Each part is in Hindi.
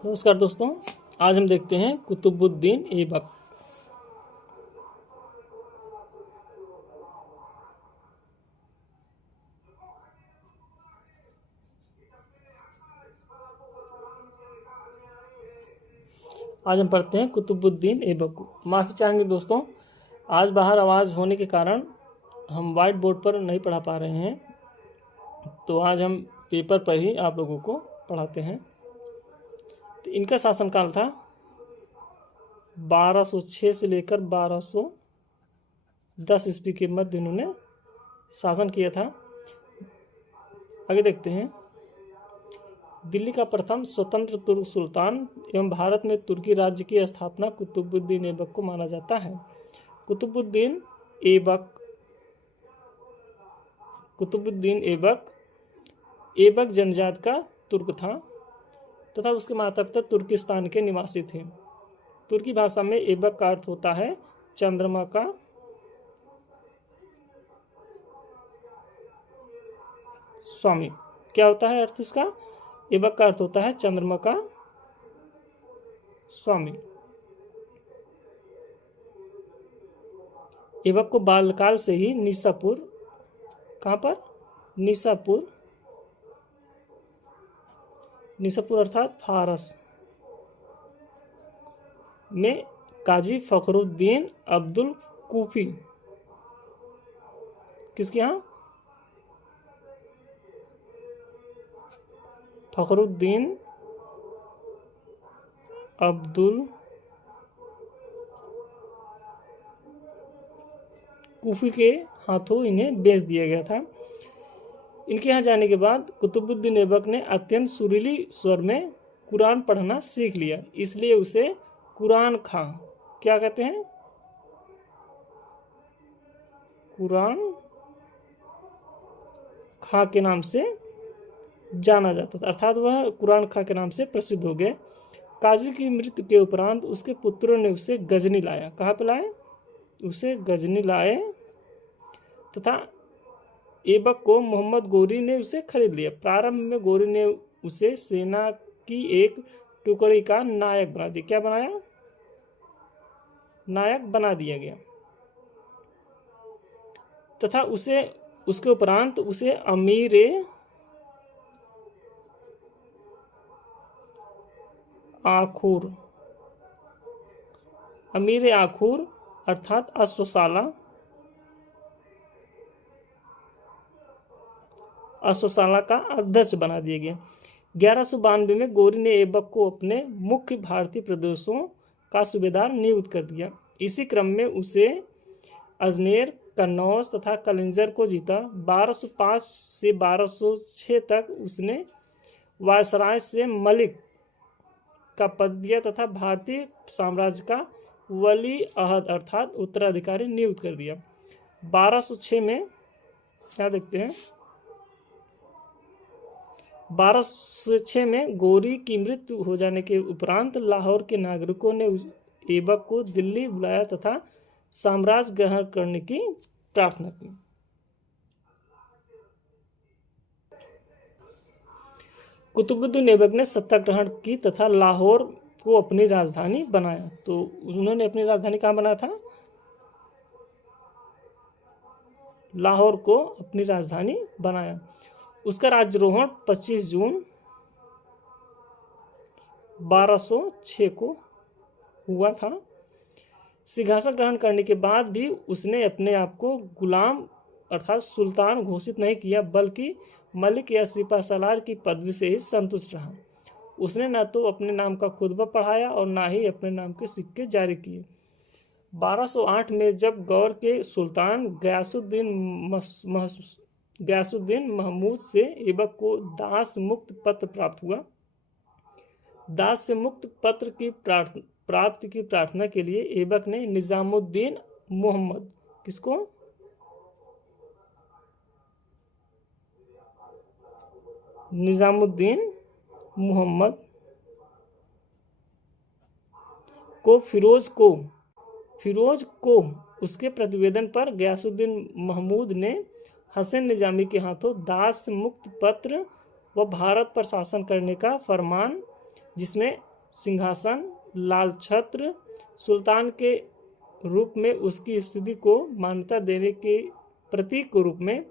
नमस्कार दोस्तों, आज हम देखते हैं कुतुबुद्दीन ऐबक। आज हम पढ़ते हैं कुतुबुद्दीन ऐबक को। माफ़ी चाहेंगे दोस्तों, आज बाहर आवाज़ होने के कारण हम वाइट बोर्ड पर नहीं पढ़ा पा रहे हैं, तो आज हम पेपर पर ही आप लोगों को पढ़ाते हैं। तो इनका शासनकाल था 1206 से लेकर 1210 ईस्वी के मध्य इन्होंने शासन किया था। आगे देखते हैं। दिल्ली का प्रथम स्वतंत्र तुर्क सुल्तान एवं भारत में तुर्की राज्य की स्थापना कुतुबुद्दीन ऐबक को माना जाता है। कुतुबुद्दीन ऐबक जनजात का तुर्क था तथा उसके माता पिता तुर्किस्तान के निवासी थे। तुर्की भाषा में ऐबक का अर्थ होता है चंद्रमा का स्वामी। क्या होता है अर्थ इसका? ऐबक का अर्थ होता है चंद्रमा का स्वामी। ऐबक को बाल्यकाल से ही निसापुर, कहाँ पर? निसापुर अर्थात फारस में काजी फखरुद्दीन अब्दुल कूफी, किसके यहाँ? फखरुद्दीन अब्दुल कूफी के हाथों इन्हें बेच दिया गया था। इनके यहाँ जाने के बाद कुतुबुद्दीन ऐबक ने अत्यंत सुरीली स्वर में कुरान पढ़ना सीख लिया, इसलिए उसे कुरान खां, क्या कहते हैं? कुरान खां के नाम से जाना जाता था, अर्थात वह कुरान खां के नाम से प्रसिद्ध हो गए। काजी की मृत्यु के उपरांत उसके पुत्रों ने उसे गजनी लाया। कहाँ पे लाए? उसे गजनी लाए तथा ऐबक को मोहम्मद गोरी ने उसे खरीद लिया। प्रारंभ में गोरी ने उसे सेना की एक टुकड़ी का नायक बना दिया। क्या बनाया? नायक बना दिया गया तथा उसके उपरांत उसे अमीर आखुर अर्थात अश्वशाला का अध्यक्ष बना दिया गया। 1192 में गोरी ने ऐबक को अपने मुख्य भारतीय प्रदेशों का सूबेदार नियुक्त कर दिया। इसी क्रम में उसे अजमेर, कन्नौज तथा कलिंजर को जीता। 1205 से 1206 तक उसने वायसराय से मलिक का पद दिया तथा भारतीय साम्राज्य का वली अहद अर्थात उत्तराधिकारी नियुक्त कर दिया। 1206 में क्या देखते हैं? 1206 में गोरी की मृत्यु हो जाने के उपरांत लाहौर के नागरिकों ने ऐबक को दिल्ली बुलाया तथा साम्राज्य ग्रहण करने की प्रार्थना की। कुतुबुद्दीन ऐबक ने सत्ता ग्रहण की तथा लाहौर को अपनी राजधानी बनाया। तो उन्होंने अपनी राजधानी कहाँ बनाया था? लाहौर को अपनी राजधानी बनाया। उसका राज्यारोहण 25 जून 1206 को हुआ था। सिंहासन ग्रहण करने के बाद भी उसने अपने आप को गुलाम अर्थात सुल्तान घोषित नहीं किया, बल्कि मलिक या सिपा सलार की पदवी से ही संतुष्ट रहा। उसने न तो अपने नाम का खुतबा पढ़ाया और न ही अपने नाम के सिक्के जारी किए। 1208 में जब गौर के सुल्तान गयासुद्दीन महमूद से ऐबक को दास मुक्त पत्र प्राप्त हुआ। दास से मुक्त पत्र की प्राप्ति की प्रार्थना के लिए ऐबक ने निजामुद्दीन मोहम्मद, किसको? निजामुद्दीन मोहम्मद को फिरोज को उसके प्रतिवेदन पर गयासुद्दीन महमूद ने हसन निजामी के हाथों दास मुक्त पत्र व भारत पर शासन करने का फरमान, जिसमें सिंहासन, लाल छत्र, सुल्तान के रूप में उसकी स्थिति को मान्यता देने के प्रतीक के रूप में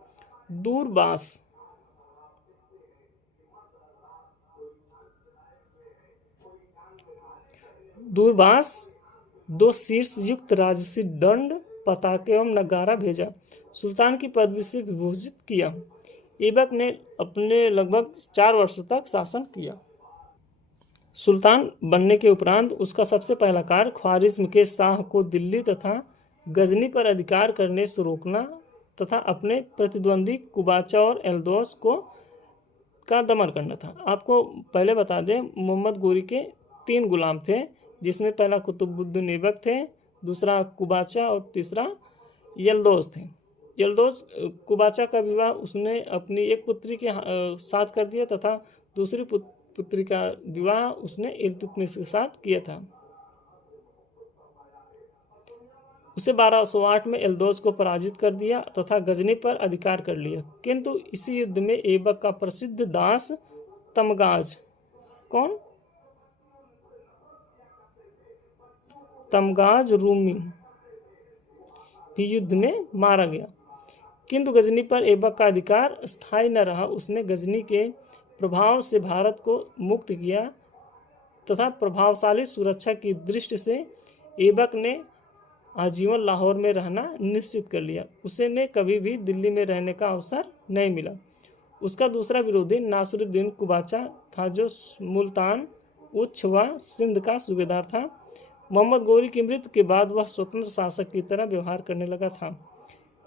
दूरबास, दो शीर्ष युक्त राजसी दंड, पताके एवं नगारा भेजा, सुल्तान की पदवी से विभूषित किया। ऐबक ने अपने लगभग 4 वर्षों तक शासन किया। सुल्तान बनने के उपरांत उसका सबसे पहला कार्य ख्वारिज्म के शाह को दिल्ली तथा गजनी पर अधिकार करने से रोकना तथा अपने प्रतिद्वंदी कुबाचा और एल्दोस का दमन करना था। आपको पहले बता दें, मोहम्मद गोरी के 3 गुलाम थे, जिसमें पहला कुतुबुद्दीन ऐबक थे, दूसरा कुबाचा और तीसरा यल्दोस थे। यल्दोस कुबाचा का विवाह उसने अपनी एक पुत्री के साथ कर दिया तथा दूसरी पुत्री का विवाह उसने इल्तुतमिश के साथ किया था। उसे 1208 में एल्दोस को पराजित कर दिया तथा गजनी पर अधिकार कर लिया। किंतु इसी युद्ध में ऐबक का प्रसिद्ध दास तमगाज, कौन? तमगाज रूमी भी युद्ध में मारा गया। किंतु गजनी पर ऐबक का अधिकार स्थायी न रहा। उसने गजनी के प्रभाव से भारत को मुक्त किया तथा प्रभावशाली सुरक्षा की दृष्टि से ऐबक ने आजीवन लाहौर में रहना निश्चित कर लिया। उसे ने कभी भी दिल्ली में रहने का अवसर नहीं मिला। उसका दूसरा विरोधी नासिरुद्दीन कुबाचा था, जो मुल्तान, उच्छ व सिंध का सूबेदार था। मोहम्मद गोरी की मृत्यु के बाद वह स्वतंत्र शासक की तरह व्यवहार करने लगा था।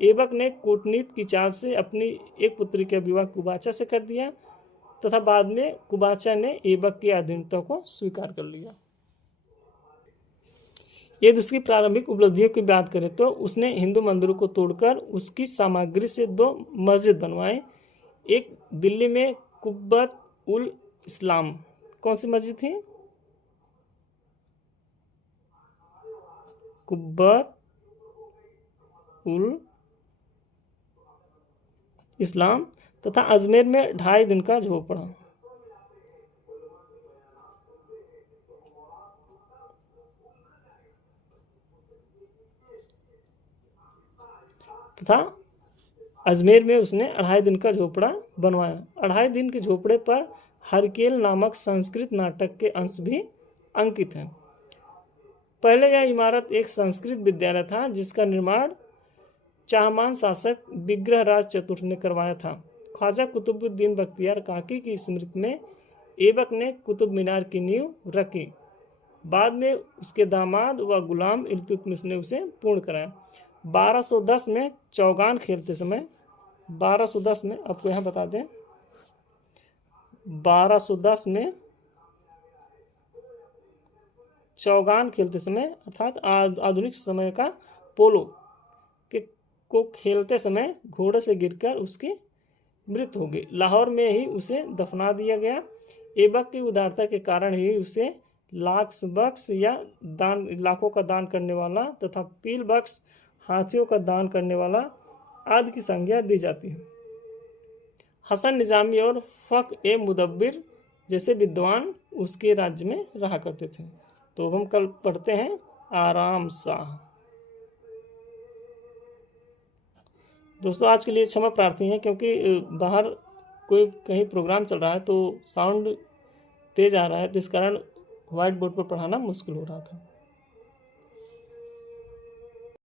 ऐबक ने कूटनीति की चाल से अपनी एक पुत्री का विवाह कुबाचा से कर दिया तथा बाद में कुबाचा ने ऐबक की अधीनता को स्वीकार कर लिया। यदि उसकी प्रारंभिक उपलब्धियों की बात करें तो उसने हिंदू मंदिरों को तोड़कर उसकी सामग्री से 2 मस्जिद बनवाए। एक दिल्ली में कुब्बत उल इस्लाम, कौन सी मस्जिद थी? कुब्बत उल इस्लाम, तथा अजमेर में 2.5 दिन का झोपड़ा। तथा अजमेर में उसने 2.5 दिन का झोपड़ा बनवाया। 2.5 दिन के झोपड़े पर हरकेल नामक संस्कृत नाटक के अंश भी अंकित हैं। पहले यह इमारत एक संस्कृत विद्यालय था, जिसका निर्माण चाहमान शासक विग्रहराज चतुर्थ ने करवाया था। ख्वाजा कुतुबुद्दीन बख्तियार काकी की स्मृति में ऐबक ने कुतुब मीनार की नींव रखी। बाद में उसके दामाद व गुलाम इल्तुतमिश ने उसे पूर्ण कराया। 1210 में चौगान खेलते समय, 1210 में आपको यहाँ बता दें, 1210 में चौगान खेलते समय अर्थात आधुनिक समय का पोलो को खेलते समय घोड़े से गिरकर उसकी मृत्यु हो गई। लाहौर में ही उसे दफना दिया गया। ऐबक की उदारता के कारण ही उसे लाख बख्श या लाखों का दान करने वाला तथा पील बख्श हाथियों का दान करने वाला आदि की संज्ञा दी जाती है। हसन निजामी और फ़ख-ए-मुदब्बिर जैसे विद्वान उसके राज्य में रहा करते थे। तो हम कल पढ़ते हैं आराम शाह। दोस्तों आज के लिए क्षमा प्रार्थी है, क्योंकि बाहर कोई कहीं प्रोग्राम चल रहा है तो साउंड तेज आ रहा है, तो इस कारण व्हाइट बोर्ड पर पढ़ाना मुश्किल हो रहा था।